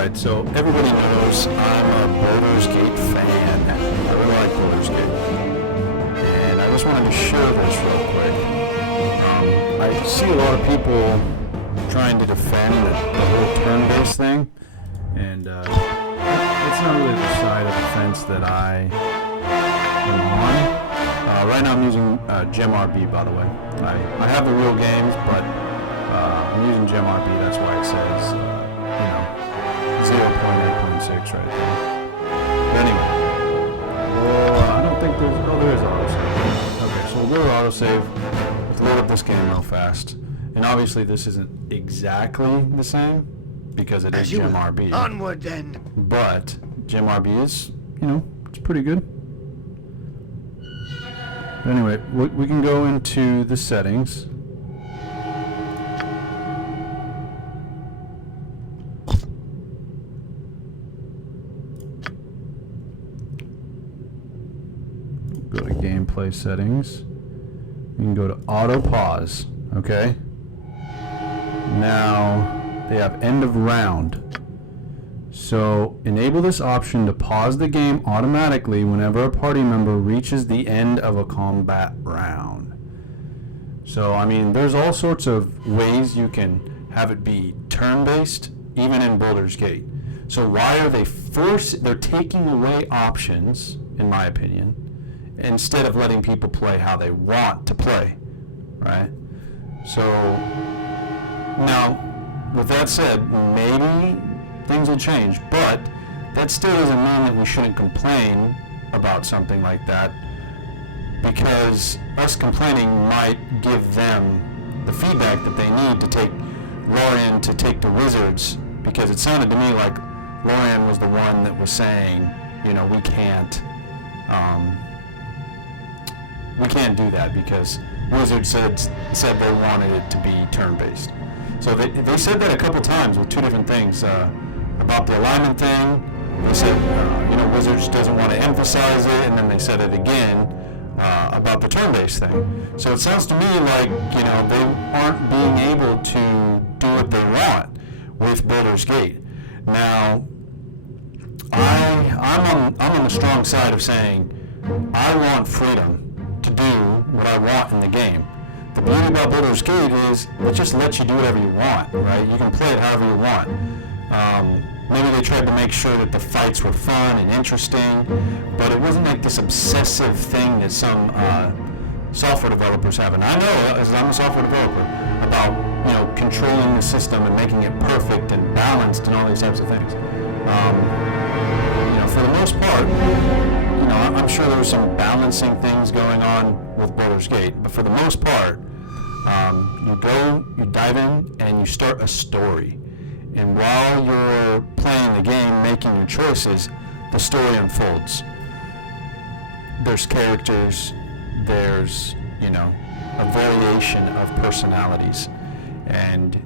Alright, so everybody knows I'm a Baldur's Gate fan. I really like Baldur's Gate. And I just wanted to share this real quick. I see a lot of people trying to defend the whole turn-based thing. And it's not really the side of the fence that I am on. Right now I'm using GemRB, by the way. I have the real games, but I'm using GemRB, that's why it says, 0.8.6 right there. But anyway, well, I don't think there is autosave. Okay, so we'll go to autosave. Let's load up this game real fast. And obviously this isn't exactly the same, because it is GemRB. Onward then. But GemRB is, it's pretty good. But anyway, we can go into the settings. Go to gameplay settings. You can go to auto pause. Okay. Now they have end of round. So enable this option to pause the game automatically whenever a party member reaches the end of a combat round. So I mean, there's all sorts of ways you can have it be turn-based, even in Baldur's Gate. So why are they're taking away options, in my opinion, instead of letting people play how they want to play, right? So now, with that said, maybe things will change, but that still doesn't mean that we shouldn't complain about something like that, because us complaining might give them the feedback that they need to take Lorian to take the wizards, because it sounded to me like Lorian was the one that was saying, we can't do that because Wizards said they wanted it to be turn-based. So they said that a couple times with two different things. About the alignment thing, they said, Wizards doesn't want to emphasize it, and then they said it again about the turn-based thing. So it sounds to me like, they aren't being able to do what they want with Baldur's Gate. Now, I'm on the strong side of saying I want freedom to do what I want in the game. The beauty about Baldur's Gate is it just lets you do whatever you want, right? You can play it however you want. Maybe they tried to make sure that the fights were fun and interesting, but it wasn't like this obsessive thing that some software developers have. And I know, as I'm a software developer, about controlling the system and making it perfect and balanced and all these types of things. For the most part, I'm sure there were some balancing things going on with Baldur's Gate, but for the most part, you dive in and you start a story. And while you're playing the game, making your choices, the story unfolds. There's characters, there's, a variation of personalities. And,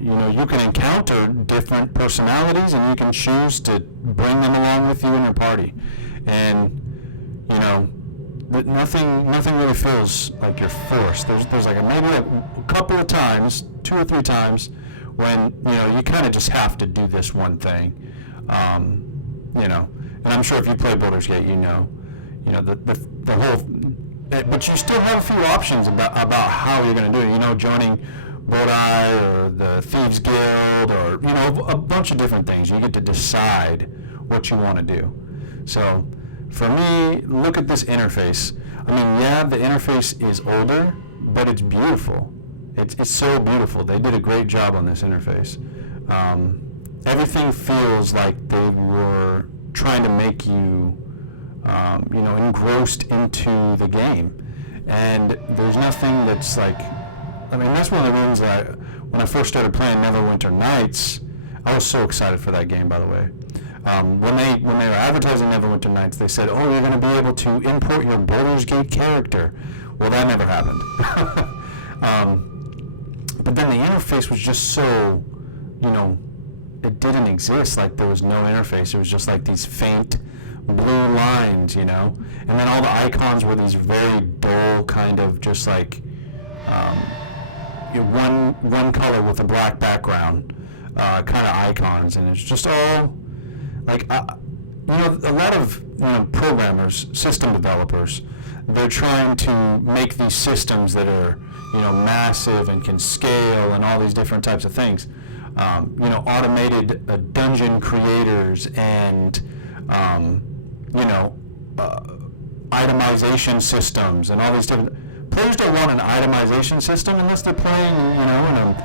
you can encounter different personalities and you can choose to bring them along with you in your party. And, nothing really feels like you're forced. There's like maybe a couple of times, 2 or 3 times, when you kind of just have to do this one thing, and I'm sure if you play Baldur's Gate, the whole, but you still have a few options about how you're going to do it. Joining Bodai or the Thieves Guild or a bunch of different things. You get to decide what you want to do. So for me, look at this interface. I mean, yeah, the interface is older, but it's beautiful. It's so beautiful. They did a great job on this interface. Everything feels like they were trying to make you, engrossed into the game. And there's nothing that's like, that's one of the reasons that when I first started playing Neverwinter Nights, I was so excited for that game, by the way. When they were advertising Neverwinter Nights, they said, "Oh, you're going to be able to import your Baldur's Gate character." Well, that never happened. But then the interface was just so, it didn't exist. Like there was no interface. It was just like these faint blue lines, And then all the icons were these very dull kind of just like one color with a black background. kind of icons, and it's just all like a lot of programmers, system developers, they're trying to make these systems that are massive and can scale and all these different types of things. Automated dungeon creators and itemization systems and all these different. Players don't want an itemization system unless they're playing, in a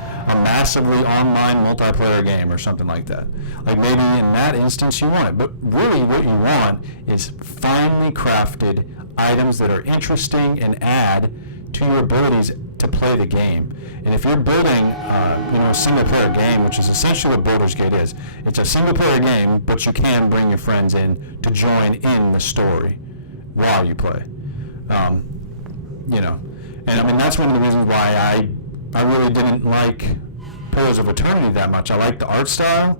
massively online multiplayer game or something like that. Like maybe in that instance you want it, but really what you want is finely crafted items that are interesting and add to your abilities to play the game. And if you're building, a single-player game, which is essentially what Baldur's Gate is, it's a single-player game, but you can bring your friends in to join in the story while you play. And I mean that's one of the reasons why I really didn't like Pillars of Eternity that much. I like the art style,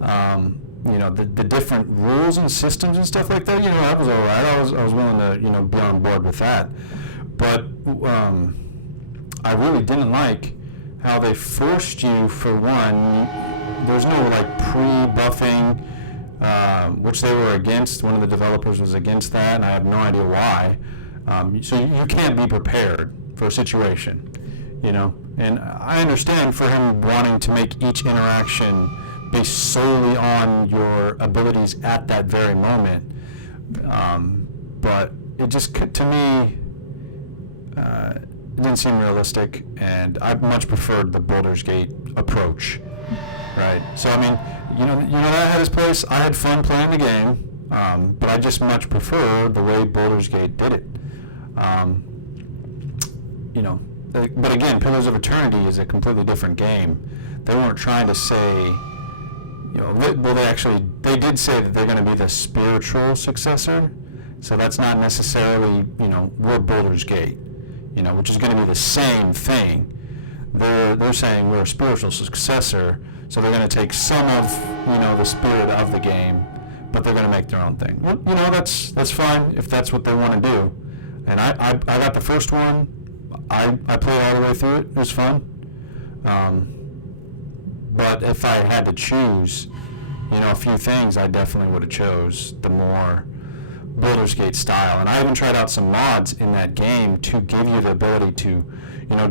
the different rules and systems and stuff like that. That was all right. I was willing to be on board with that, but I really didn't like how they forced you, for one, there's no like pre-buffing, which they were against. One of the developers was against that, and I have no idea why. So you can't be prepared for a situation, and I understand for him wanting to make each interaction based solely on your abilities at that very moment, but it just, to me, it didn't seem realistic, and I much preferred the Baldur's Gate approach, right? So I mean, that had its place. I had fun playing the game, but I just much prefer the way Baldur's Gate did it. But again, Pillars of Eternity is a completely different game. They weren't trying to say, they did say that they're going to be the spiritual successor. So that's not necessarily, we're Baldur's Gate, which is going to be the same thing. They're saying we're a spiritual successor, so they're going to take some of, the spirit of the game, but they're going to make their own thing. Well, that's fine if that's what they want to do. And I got the first one. I played all the way through it. It was fun. But if I had to choose, a few things, I definitely would have chose the more Baldur's Gate style. And I even tried out some mods in that game to give you the ability to,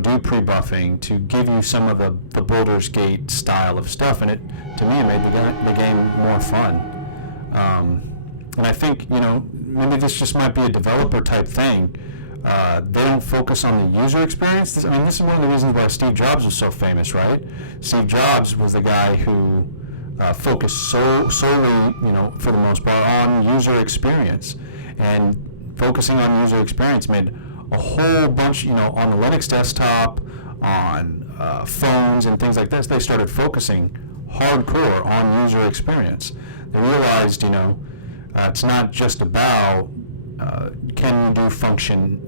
do pre-buffing, to give you some of the Baldur's Gate style of stuff. And it, to me, it made the game more fun. And I think, maybe this just might be a developer type thing. They don't focus on the user experience. This is one of the reasons why Steve Jobs was so famous, right? Steve Jobs was the guy who focused solely, for the most part, on user experience. And focusing on user experience made a whole bunch, on the Linux desktop, on phones and things like this. They started focusing hardcore on user experience. They realized, it's not just about can you do function,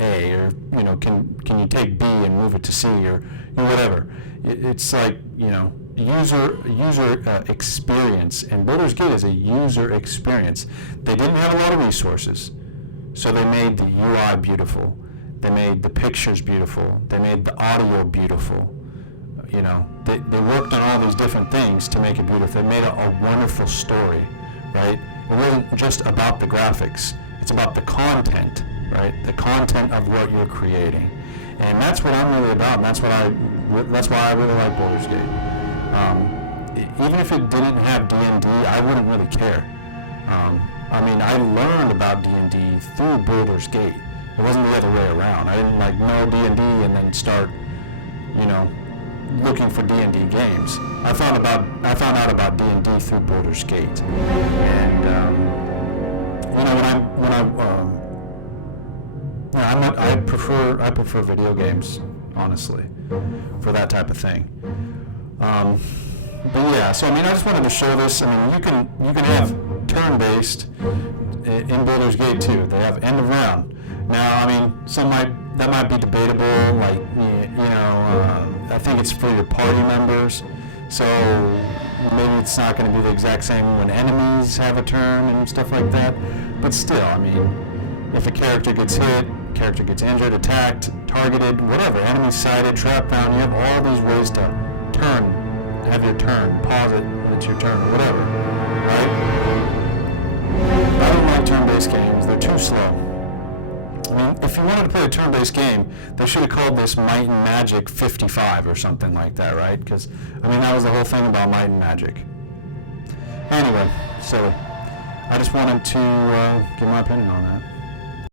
A, or can you take B and move it to C, or whatever. It's like user experience, and Baldur's Gate is a user experience. They didn't have a lot of resources, so they made the UI beautiful. They made the pictures beautiful. They made the audio beautiful. They worked on all these different things to make it beautiful. They made a wonderful story, right? It wasn't just about the graphics. It's about the content, right? The content of what you're creating. And that's what I'm really about, and that's why I really like Baldur's Gate. Even if it didn't have D&D, I wouldn't really care. I learned about D&D through Baldur's Gate. It wasn't the other way around. I didn't know D&D and then start, looking for D&D games. I found out about D&D through Baldur's Gate, and I prefer video games, honestly, for that type of thing. But yeah, so I just wanted to show this. You can have turn-based in Baldur's Gate too. They have end of round. Now, that might be debatable. I think it's for your party members, so maybe it's not going to be the exact same when enemies have a turn and stuff like that. But still, if a character gets hit, character gets injured, attacked, targeted, whatever, enemy sighted, trap found, you have all these ways to turn have your turn, pause it when it's your turn, whatever, right? I don't like turn-based games. They're too slow. I mean, if you wanted to play a turn-based game, they should have called this Might and Magic 55 or something like that, right? Because, I mean, that was the whole thing about Might and Magic. Anyway, silly. I just wanted to give my opinion on that.